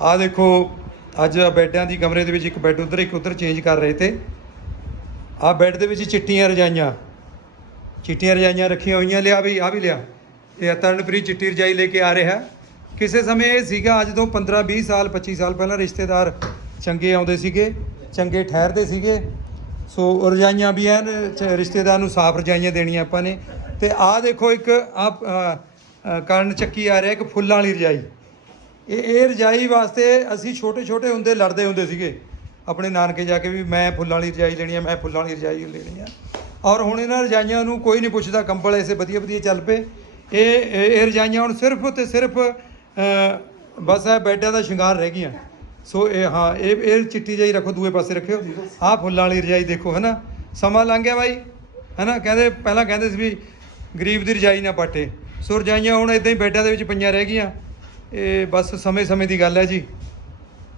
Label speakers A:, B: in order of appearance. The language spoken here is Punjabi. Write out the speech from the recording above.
A: ਆ ਦੇਖੋ, ਅੱਜ ਬੈੱਡਾਂ ਦੀ ਕਮਰੇ ਦੇ ਵਿੱਚ ਇੱਕ ਬੈੱਡ ਉਧਰ, ਇੱਕ ਉਧਰ ਚੇਂਜ ਕਰ ਰਹੇ ਤੇ ਆ ਬੈੱਡ ਦੇ ਵਿੱਚ ਚਿੱਟੀਆਂ ਰਜਾਈਆਂ ਚਿੱਟੀਆਂ ਰਜਾਈਆਂ ਰੱਖੀਆਂ ਹੋਈਆਂ, ਲਿਆ ਵੀ ਆ ਵੀ ਲਿਆ। ਇਹ ਤਰਨਪ੍ਰੀਤ ਚਿੱਟੀ ਰਜਾਈ ਲੈ ਕੇ ਆ ਰਿਹਾ। ਕਿਸੇ ਸਮੇਂ ਇਹ ਸੀਗਾ, ਅੱਜ ਤੋਂ 15 20 ਸਾਲ 25 ਸਾਲ ਪਹਿਲਾਂ ਰਿਸ਼ਤੇਦਾਰ ਚੰਗੇ ਆਉਂਦੇ ਸੀਗੇ, ਚੰਗੇ ਠਹਿਰਦੇ ਸੀਗੇ। ਸੋ ਰਜਾਈਆਂ ਵੀ ਐਨ, ਚ- ਰਿਸ਼ਤੇਦਾਰ ਨੂੰ ਸਾਫ਼ ਰਜਾਈਆਂ ਦੇਣੀਆਂ ਆਪਾਂ ਨੇ। ਤੇ ਆਹ ਦੇਖੋ ਇੱਕ ਆ ਕਰਨ ਚੱਕੀ ਆ ਰਿਹਾ, ਇੱਕ ਫੁੱਲਾਂ ਵਾਲੀ ਰਜਾਈ। ਇਹ ਇਹ ਰਜਾਈ ਵਾਸਤੇ ਅਸੀਂ ਛੋਟੇ ਛੋਟੇ ਹੁੰਦੇ ਲੜਦੇ ਹੁੰਦੇ ਸੀਗੇ। ਆਪਣੇ ਨਾਨਕੇ ਜਾ ਕੇ ਵੀ ਮੈਂ ਫੁੱਲਾਂ ਵਾਲੀ ਰਜਾਈ ਲੈਣੀ ਆ, ਮੈਂ ਫੁੱਲਾਂ ਵਾਲੀ ਰਜਾਈ ਲੈਣੀ ਆ। ਔਰ ਹੁਣ ਇਹਨਾਂ ਰਜਾਈਆਂ ਨੂੰ ਕੋਈ ਨਹੀਂ ਪੁੱਛਦਾ, ਕੰਬਲ ਐਸੇ ਵਧੀਆ ਵਧੀਆ ਚੱਲ ਪਏ। ਇਹ ਇਹ ਰਜਾਈਆਂ ਹੁਣ ਸਿਰਫ ਤੇ ਸਿਰਫ ਬਸ ਇਹ ਬੈਡਾਂ ਦਾ ਸ਼ਿੰਗਾਰ ਰਹਿ ਗਈਆਂ। ਸੋ ਇਹ ਹਾਂ, ਇਹ ਇਹ ਚਿੱਟੀ ਰਜਾਈ ਰੱਖੋ, ਦੂਏ ਪਾਸੇ ਰੱਖਿਓ। ਆਹ ਫੁੱਲਾਂ ਵਾਲੀ ਰਜਾਈ ਦੇਖੋ, ਹੈਨਾ? ਸਮਾਂ ਲੰਘ ਗਿਆ ਬਾਈ, ਹੈਨਾ? ਕਹਿੰਦੇ, ਪਹਿਲਾਂ ਕਹਿੰਦੇ ਸੀ ਵੀ ਗਰੀਬ ਦੀ ਰਜਾਈ ਨਾ ਪਾਟੇ। ਸੋ ਰਜਾਈਆਂ ਹੁਣ ਇਦਾਂ ਹੀ ਬੈਡਾਂ ਦੇ ਵਿੱਚ ਪਈਆਂ ਰਹਿ ਗਈਆਂ। ਇਹ ਬਸ ਸਮੇਂ ਸਮੇਂ ਦੀ ਗੱਲ ਹੈ ਜੀ।